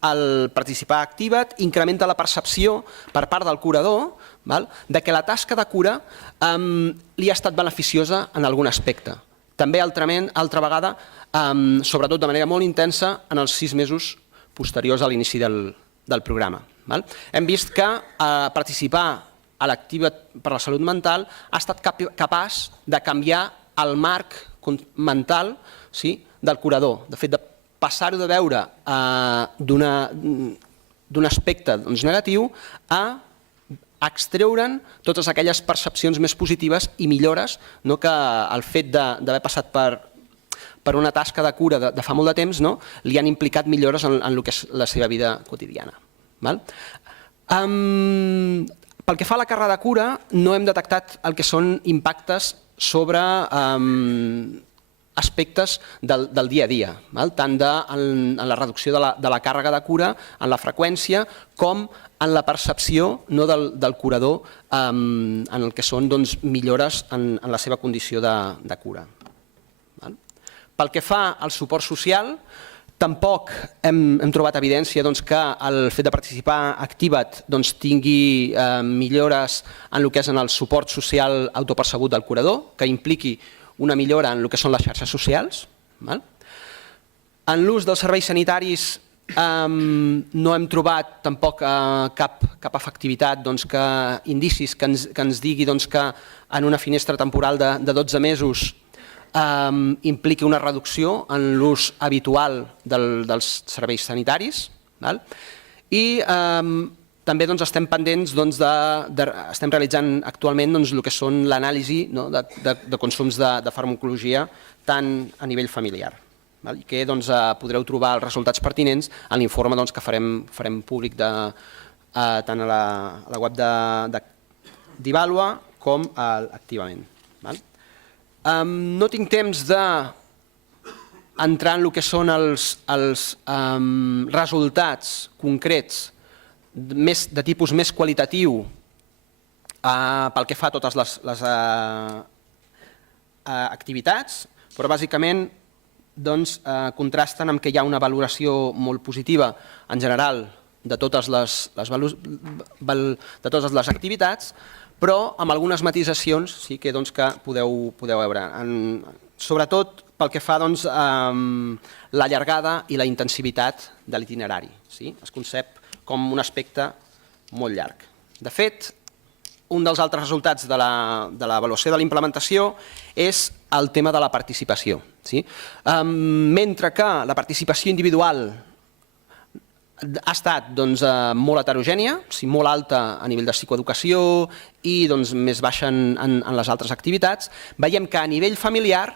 el participar Activa't incrementa la percepció per part del curador que la tasca de cura li ha estat beneficiosa en algun aspecte. També, altra vegada, sobretot de manera molt intensa, en els 6 mesos posteriors a l'inici del programa. Hem vist que participar a l'Activa't per la salut mental ha estat capaç de canviar el marc mental del curador. De fet, de passar-ho de veure d'un aspecte negatiu a extreure'n totes aquelles percepcions més positives i millores que el fet d'haver passat per una tasca de cura de fa molt de temps li han implicat millores en el que és la seva vida quotidiana. Pel que fa a la càrrega de cura, no hem detectat el que són impactes sobre aspectes del dia a dia, tant en la reducció de la càrrega de cura, en la freqüència, com en la percepció del curador en el que són millores en la seva condició de cura. Pel que fa al suport social, tampoc hem trobat evidència que el fet de participar Activa't tingui millores en el que és en el suport social autopercebut del curador, que impliqui una millora en el que són les xarxes socials. En l'ús dels serveis sanitaris no hem trobat tampoc cap efectivitat, indicis que ens digui que en una finestra temporal de 12 mesos impliqui una reducció en l'ús habitual dels serveis sanitaris. I també estem pendents, estem realitzant actualment el que són l'anàlisi de consums de farmacologia tant a nivell familiar, i que podreu trobar els resultats pertinents en l'informe que farem públic tant a la web d'Ivalua com activament. No tinc temps d'entrar en el que són els resultats concrets de tipus més qualitatiu pel que fa a totes les activitats, però bàsicament contrasten amb que hi ha una valoració molt positiva en general de totes les activitats, però amb algunes matisacions sí que podeu veure, sobretot pel que fa a la llargada i la intensivitat de l'itinerari. Es concep com un aspecte molt llarg. De fet, un dels altres resultats de l'avaluació de la implementació és el tema de la participació. Mentre que la participació individual ha estat molt heterogènia, molt alta a nivell de psicoeducació i més baixa en les altres activitats. Veiem que a nivell familiar,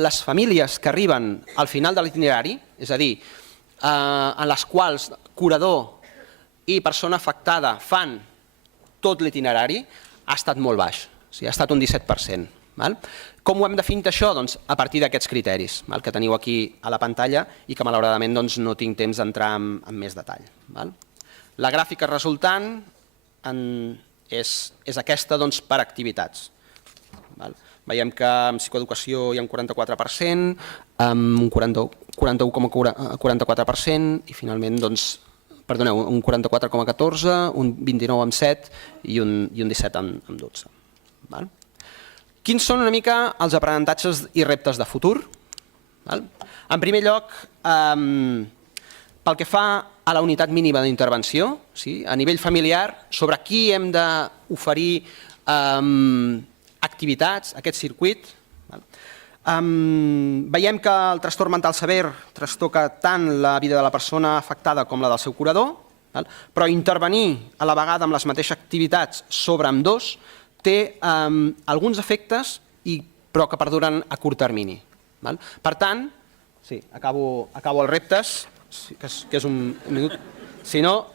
les famílies que arriben al final de l'itinerari, és a dir, en les quals curador i persona afectada fan tot l'itinerari, ha estat molt baix, ha estat un 17%. Com ho hem definit això? A partir d'aquests criteris que teniu aquí a la pantalla i que malauradament no tinc temps d'entrar en més detall. La gràfica resultant és aquesta per activitats. Veiem que en psicoeducació hi ha un 44%, un 41,44% i finalment perdoneu, un 44,14%, un 29,7% i un 17,12%. Quins són una mica els aprenentatges i reptes de futur? En primer lloc, pel que fa a la unitat mínima d'intervenció, a nivell familiar, sobre qui hem d'oferir activitats, aquest circuit. Veiem que el trastorn mental sever trastoca tant la vida de la persona afectada com la del seu curador, però intervenir a la vegada amb les mateixes activitats sobre ambdós té alguns efectes, però que perduren a curt termini. Per tant, acabo els reptes, que és un minut, si no,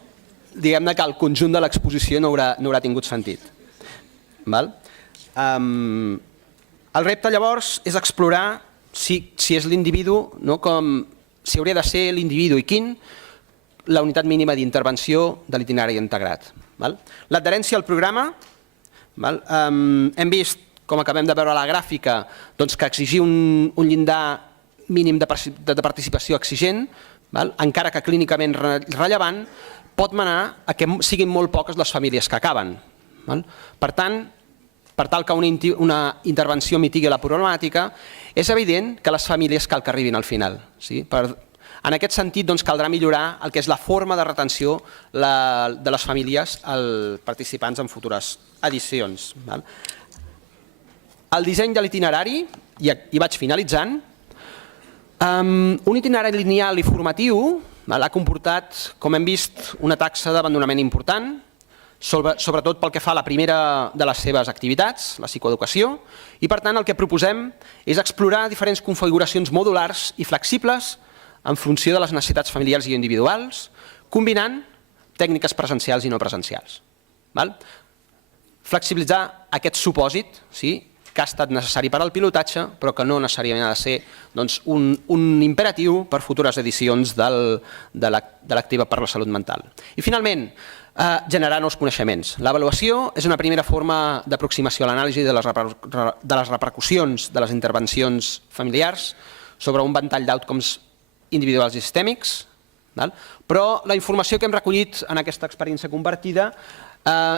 diguem-ne que el conjunt de l'exposició no haurà tingut sentit. El repte llavors és explorar si és l'individu, si hauria de ser l'individu i quin, la unitat mínima d'intervenció de l'itinerari integrat. L'adherència al programa, hem vist, com acabem de veure a la gràfica, que exigir un llindar mínim de participació exigent, encara que clínicament rellevant, pot manar a que siguin molt poques les famílies que acaben. Per tant, per tal que una intervenció mitigui la problemàtica, és evident que les famílies cal que arribin al final. En aquest sentit, caldrà millorar el que és la forma de retenció de les famílies als participants en futures edicions. El disseny de l'itinerari, i vaig finalitzant, un itinerari lineal i formatiu ha comportat, com hem vist, una taxa d'abandonament important, sobretot pel que fa a la primera de les seves activitats, la psicoeducació, i per tant el que proposem és explorar diferents configuracions modulars i flexibles en funció de les necessitats familiars i individuals, combinant tècniques presencials i no presencials. Flexibilitzar aquest supòsit, que ha estat necessari per al pilotatge, però que no necessàriament ha de ser un imperatiu per futures edicions de l'Activa per la Salut Mental. I finalment, generar nous coneixements. L'avaluació és una primera forma d'aproximació a l'anàlisi de les repercussions de les intervencions familiars sobre un ventall d'outcomes individuals i sistèmics, però la informació que hem recollit en aquesta experiència compartida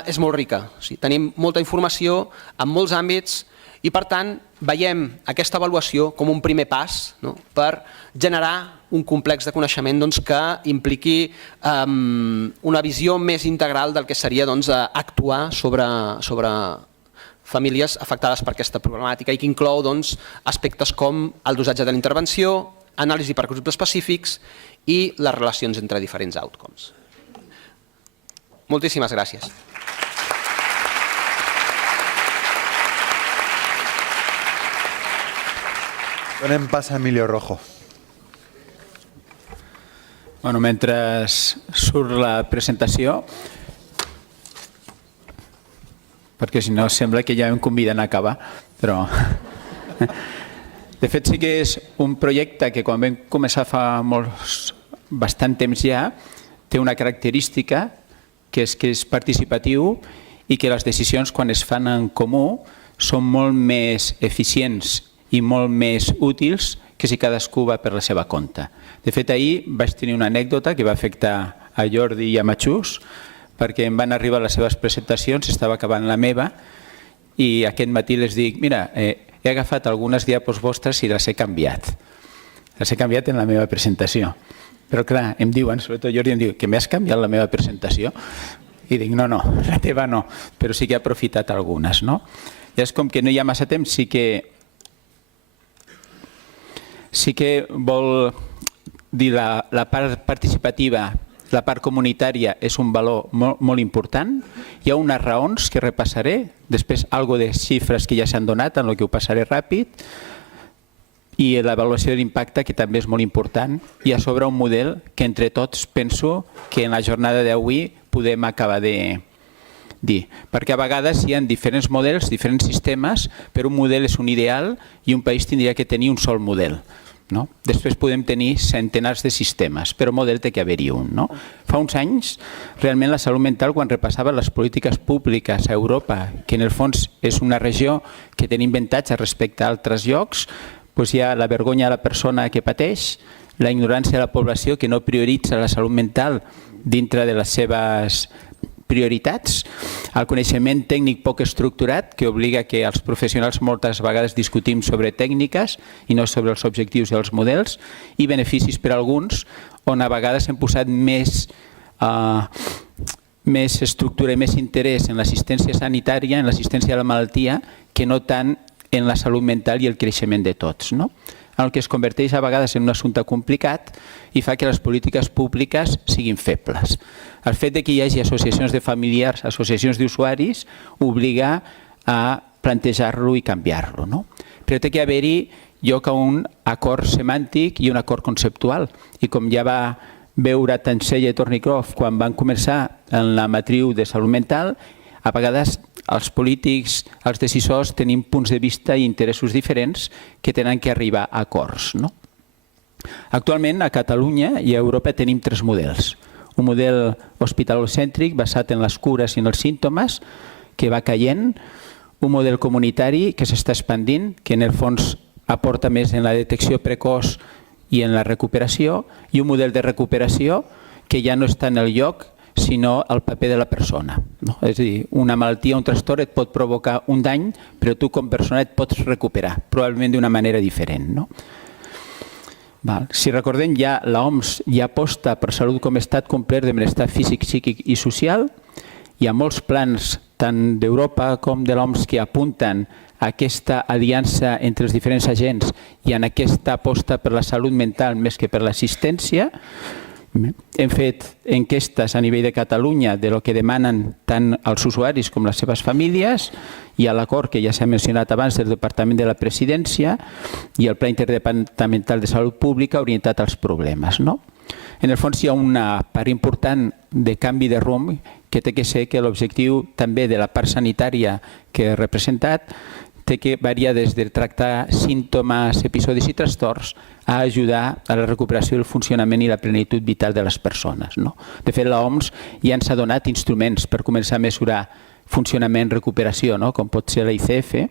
és molt rica. Tenim molta informació en molts àmbits i, per tant, veiem aquesta avaluació com un primer pas per generar un complex de coneixement que impliqui una visió més integral del que seria actuar sobre famílies afectades per aquesta problemàtica i que inclou aspectes com el dosatge de la intervenció, anàlisi per grups específics i les relacions entre diferents outcomes. Moltíssimes gràcies. Donem pas a Emilio Rojo. Mentre surt la presentació, perquè si no sembla que ja em conviden a acabar, però... De fet, sí que és un projecte que quan vam començar fa bastant temps ja, té una característica que és participatiu i que les decisions quan es fan en comú són molt més eficients i molt més útils que si cadascú va per la seva compte. De fet, ahir vaig tenir una anècdota que va afectar a Jordi i a Matxús, perquè em van arribar les seves presentacions, estava acabant la meva, i aquest matí les dic, mira, he agafat algunes diapos vostres i les he canviat. Les he canviat en la meva presentació. Però clar, em diuen, sobretot Jordi, em diu que m'has canviat la meva presentació? I dic, no, la teva no, però sí que he aprofitat algunes. I és com que no hi ha massa temps, sí que vol dir la part participativa, la part comunitària és un valor molt important. Hi ha unes raons que repassaré, després algo de xifres que ja s'han donat, en el que ho passaré ràpid, i l'avaluació de l'impacte, que també és molt important, i a sobre un model que entre tots penso que en la jornada d'avui podem acabar de dir. Perquè a vegades hi ha diferents models, diferents sistemes, però un model és un ideal i un país tindria que tenir un sol model. Després podem tenir centenars de sistemes, però model té que haver-hi un. Fa uns anys, realment la salut mental, quan repassava les polítiques públiques a Europa, que en el fons és una regió que té avantatges respecte a altres llocs, hi ha la vergonya de la persona que pateix, la ignorància de la població que no prioritza la salut mental dintre de les seves prioritats, el coneixement tècnic poc estructurat que obliga que els professionals moltes vegades discutim sobre tècniques i no sobre els objectius i els models, i beneficis per a alguns, on a vegades hem posat més estructura i més interès en l'assistència sanitària, en l'assistència a la malaltia, que no tant en la salut mental i el creixement de tots. El que es converteix a vegades en un assumpte complicat i fa que les polítiques públiques siguin febles. El fet que hi hagi associacions de familiars, associacions d'usuaris, obliga a plantejar-lo i canviar-lo. Però té que haver-hi lloc a un acord semàntic i un acord conceptual. I com ja va veure tant Sella i Thornycroft quan van començar en la matriu de salut mental, a vegades els polítics, els decisors, tenim punts de vista i interessos diferents que tenen que arribar a acords. Actualment, a Catalunya i a Europa tenim 3 models. Un model hospitalocèntric basat en les cures i en els símptomes, que va caient. Un model comunitari que s'està expandint, que en el fons aporta més en la detecció precoç i en la recuperació. I un model de recuperació que ja no està en el lloc, sinó el paper de la persona. És a dir, una malaltia, un trastorn et pot provocar un dany, però tu com a persona et pots recuperar, probablement d'una manera diferent. Si recordem, l'OMS ja aposta per salut com a estat complet de benestar físic, psíquic i social. Hi ha molts plans, tant d'Europa com de l'OMS, que apunten a aquesta aliança entre els diferents agents i en aquesta aposta per la salut mental més que per l'assistència. Hem fet enquestes a nivell de Catalunya de lo que demanen tant els usuaris com les seves famílies. Hi ha l'acord que ja s'ha mencionat abans del Departament de la Presidència i el Pla Interdepartamental de Salut Pública orientat als problemes. En el fons hi ha una part important de canvi de rumb que té que ser que l'objectiu també de la part sanitària que he representat té que variar des de tractar símptomes, episodis i trastorns a ajudar a la recuperació del funcionament i la plenitud vital de les persones. De fet, l'OMS ja ens ha donat instruments per començar a mesurar funcionament, recuperació, com pot ser la ICF,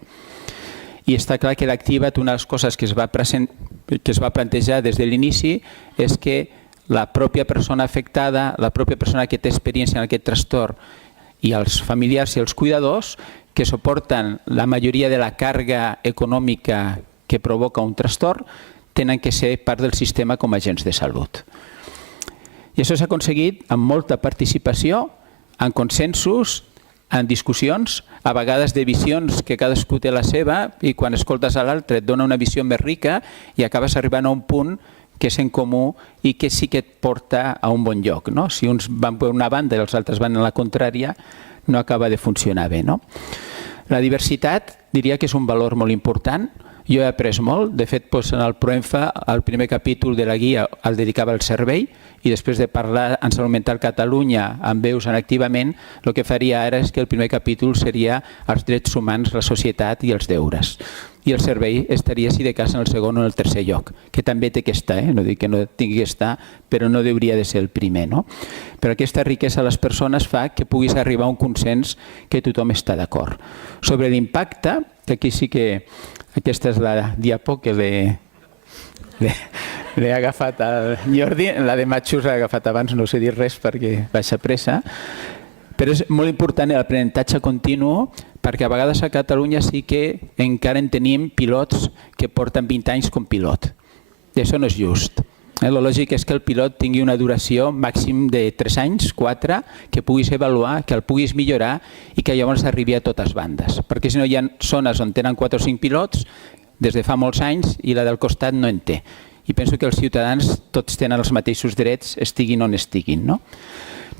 i està clar que l'Activa't, una de les coses que es va plantejar des de l'inici és que la pròpia persona afectada, la pròpia persona que té experiència en aquest trastorn i els familiars i els cuidadors que suporten la majoria de la càrrega econòmica que provoca un trastorn tenen que ser part del sistema com a agents de salut. I això s'ha aconseguit amb molta participació, en consensos, en discussions, a vegades de visions que cadascú té la seva i quan escoltes a l'altre et dona una visió més rica i acabes arribant a un punt que és en comú i que sí que et porta a un bon lloc. Si uns van per una banda i els altres van a la contrària, no acaba de funcionar bé. La diversitat diria que és un valor molt important. Jo he après molt. De fet, en el Proenfa, el primer capítol de la guia el dedicava al servei i després de parlar en Salut Mental Catalunya amb veus en Activament, el que faria ara és que el primer capítol seria els drets humans, la societat i els deures. I el servei estaria, si de cas, en el segon o en el tercer lloc, que també té que estar, no dic que no tingui que estar, però no hauria de ser el primer. Però aquesta riquesa a les persones fa que puguis arribar a un consens que tothom està d'acord. Sobre l'impacte, que aquí sí que aquesta és la diapo que l'he agafat al Jordi, la de Matxus l'he agafat abans, no sé dir res perquè vaig a pressa, però és molt important l'aprenentatge continu perquè a vegades a Catalunya sí que encara en tenim pilots que porten 20 anys com pilot. I això no és just. El lògic és que el pilot tingui una duració màxim de 3 anys, 4, que puguis avaluar, que el puguis millorar i que llavors arribi a totes bandes. Perquè si no hi ha zones on tenen 4 o 5 pilots des de fa molts anys i la del costat no en té. i penso que els ciutadans tots tenen els mateixos drets, estiguin on estiguin. No?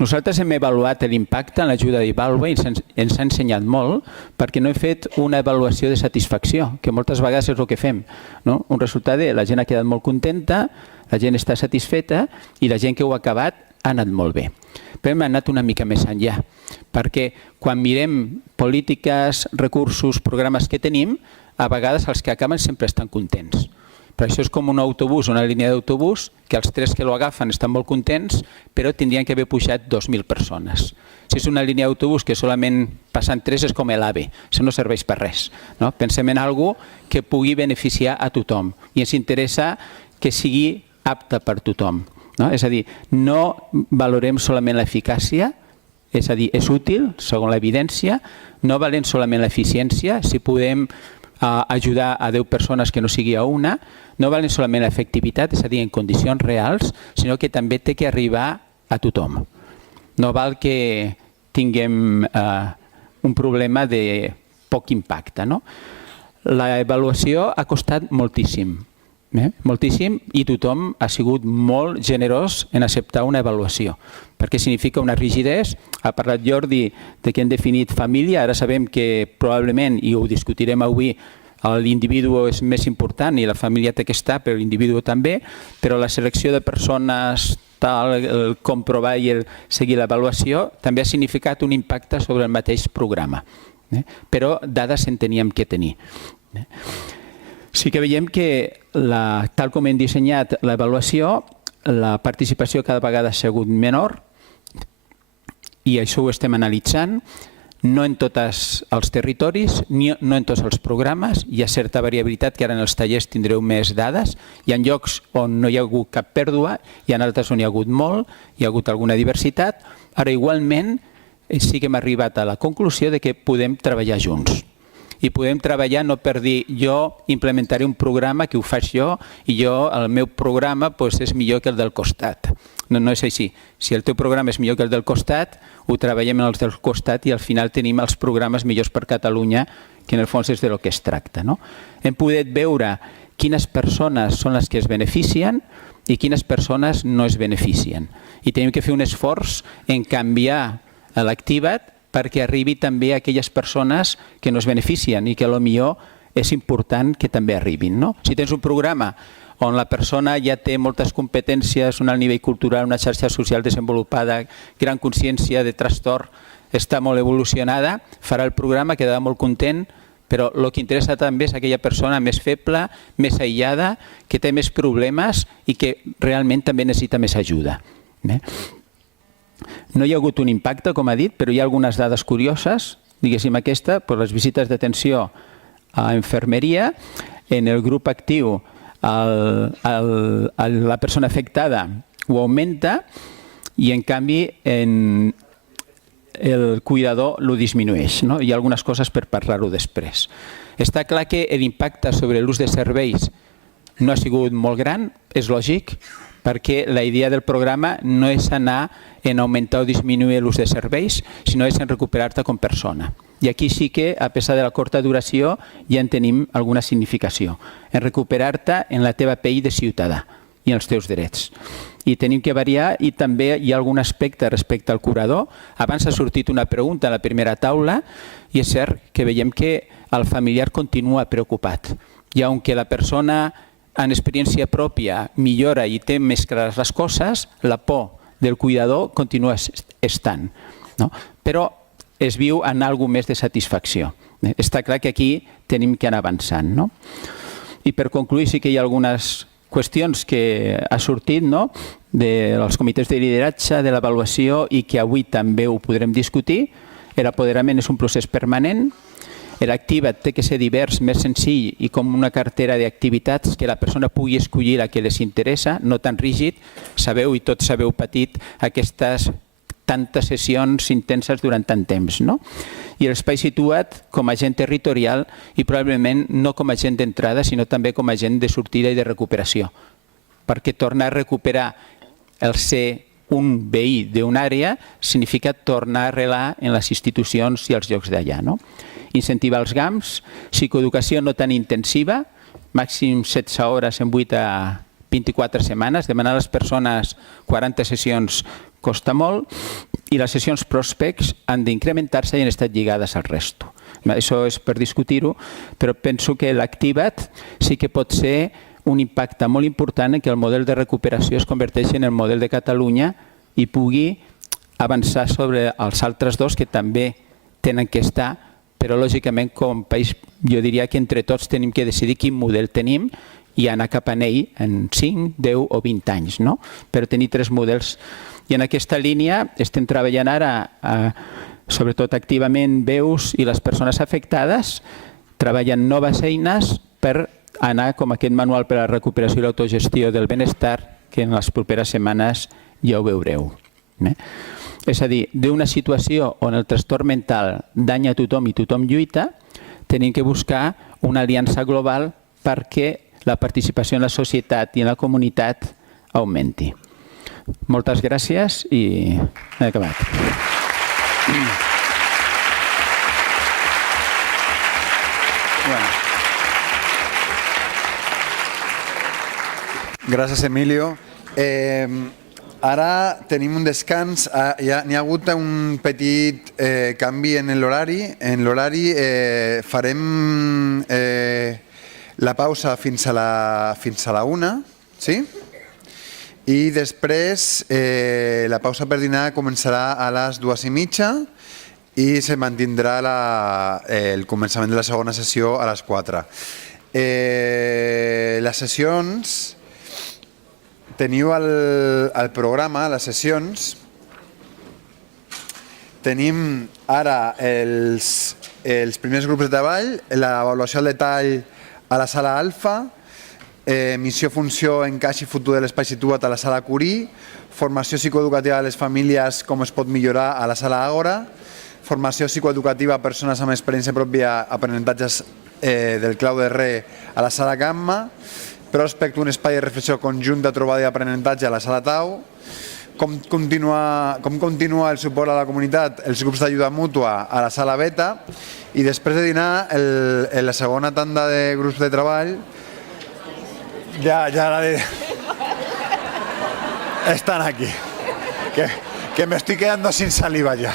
Nosaltres hem avaluat l'impacte en l'ajuda d'Ivalua i ens ha ensenyat molt perquè no hem fet una avaluació de satisfacció, que moltes vegades és el que fem. No? Un resultat de la gent ha quedat molt contenta, la gent està satisfeta i la gent que ho ha acabat ha anat molt bé. Però hem anat una mica més enllà, perquè quan mirem polítiques, recursos, programes que tenim, a vegades els que acaben sempre estan contents. Però això és com un autobús, una línia d'autobús, que els 3 que l'agafen estan molt contents, però tindrien que haver pujat 2.000 persones. Si és una línia d'autobús que solament passen 3 és com l'AVE, això no serveix per res. No? Pensem en alguna cosa que pugui beneficiar a tothom i ens interessa que sigui apta per tothom. No? És a dir, no valorem solament l'eficàcia, és a dir, és útil, segons l'evidència, no valem solament l'eficiència, si podem ajudar a 10 persones que no sigui a una, no valen solament l'efectivitat, és a dir, en condicions reals, sinó que també té que arribar a tothom. No val que tinguem un problema de poc impacte. No? L'avaluació ha costat moltíssim, moltíssim, i tothom ha sigut molt generós en acceptar una avaluació, perquè significa una rigidesa. Ha parlat Jordi de que hem definit família, ara sabem que probablement, i ho discutirem avui, l'individu és més important i la família té que estar, però l'individu també, però la selecció de persones, el comprovar i el seguir l'avaluació també ha significat un impacte sobre el mateix programa. Però dades en teníem que tenir. Sí que veiem que, tal com hem dissenyat l'avaluació, la participació cada vegada ha sigut menor i això ho estem analitzant. No en tots els territoris, no en tots els programes. Hi ha certa variabilitat, que ara en els tallers tindreu més dades. Hi ha llocs on no hi ha hagut cap pèrdua, hi ha altres on hi ha hagut molt, hi ha hagut alguna diversitat. Ara, igualment, sí que hem arribat a la conclusió de que podem treballar junts. I podem treballar no per dir jo implementaré un programa que ho faig jo i el meu programa és millor que el del costat. No és així. Si el teu programa és millor que el del costat, ho treballem en el del costat i al final tenim els programes millors per Catalunya, que en el fons és del que es tracta. Hem pogut veure quines persones són les que es beneficien i quines persones no es beneficien. I tenim que fer un esforç en canviar l'Activa't perquè arribi també a aquelles persones que no es beneficien i que potser és important que també arribin. Si tens un programa on la persona ja té moltes competències, un alt nivell cultural, una xarxa social desenvolupada, gran consciència de trastorn, està molt evolucionada, farà el programa, quedarà molt content, però el que interessa també és aquella persona més feble, més aïllada, que té més problemes i que realment també necessita més ajuda. No hi ha hagut un impacte, com ha dit, però hi ha algunes dades curioses. Diguéssim aquesta, per les visites d'atenció a infermeria, en el grup actiu la persona afectada ho augmenta i en canvi el cuidador ho disminueix. Hi ha algunes coses per parlar-ho després. Està clar que l'impacte sobre l'ús de serveis no ha sigut molt gran, és lògic, perquè la idea del programa no és anar en augmentar o disminuir l'ús de serveis, sinó és en recuperar-te com persona. I aquí sí que, a pesar de la curta duració, ja en tenim alguna significació. En recuperar-te en la teva pell de ciutadà i els teus drets. I tenim que variar i també hi ha algun aspecte respecte al curador. Abans ha sortit una pregunta a la primera taula i és cert que veiem que el familiar continua preocupat. I aunque la persona en experiència pròpia millora i té més clares les coses, la por del cuidador continua estant. Però es viu en alguna més de satisfacció. Està clar que aquí tenim que anar avançant. I per concluir, sí que hi ha algunes qüestions que ha sortit dels comitès de lideratge, de l'avaluació i que avui també ho podrem discutir. L'apoderament és un procés permanent. L'Activa't té que ser divers, més senzill i com una cartera d'activitats que la persona pugui escollir la que les interessa, no tan rígid. Sabeu, i tots sabeu patit, aquestes tantes sessions intenses durant tant temps. I l'espai situat com a agent territorial i probablement no com a agent d'entrada, sinó també com a agent de sortida i de recuperació. Perquè tornar a recuperar el ser un veí d'una àrea significa tornar a arrelar en les institucions i els llocs d'allà. Incentivar els GAMs, psicoeducació no tan intensiva, màxim 16 hores en 8 24 setmanes. Demanar a les persones 40 sessions costa molt i les sessions prospects han d'incrementar-se i han estat lligades al resto. Això és per discutir-ho, però penso que l'Activa't sí que pot ser un impacte molt important en que el model de recuperació es converteixi en el model de Catalunya i pugui avançar sobre els altres dos que també tenen que estar, però lògicament com a país jo diria que entre tots tenim que decidir quin model tenim i anar cap a ell en 5, 10 o 20 anys, no? Per tenir 3 models. I en aquesta línia estem treballant ara, sobretot activament veus i les persones afectades, treballant noves eines per anar com aquest manual per a la recuperació i l'autogestió del benestar que en les properes setmanes ja ho veureu. És a dir, d'una situació on el trastorn mental danya tothom i tothom lluita, tenim que buscar una aliança global perquè la participació en la societat i en la comunitat augmenti. Moltes gràcies i he acabat. Gràcies, Emilio. Ara tenim un descans. N'hi ha hagut un petit canvi en l'horari. En l'horari farem la pausa fins a la 1, sí? I després la pausa per dinar començarà a les 2:30 i se mantindrà el començament de la segona sessió a les 4. Les sessions... Teniu al programa, les sessions, tenim ara els primers grups de treball, l'avaluació al detall a la sala Alfa, missió, funció, encaix i futur de l'espai situat a la sala Curí, formació psicoeducativa de les famílies, com es pot millorar a la sala Àgora, formació psicoeducativa a persones amb experiència pròpia, aprenentatges del clau de re a la sala Gamma, Prospect, un espai de reflexió conjunt de trobada i aprenentatge a la sala Tau, com continua el suport a la comunitat, els grups d'ajuda mútua a la sala Beta, i després de dinar, en la segona tanda de grups de treball, ja la de... Están aquí, que me estoy quedando sin saliva ya.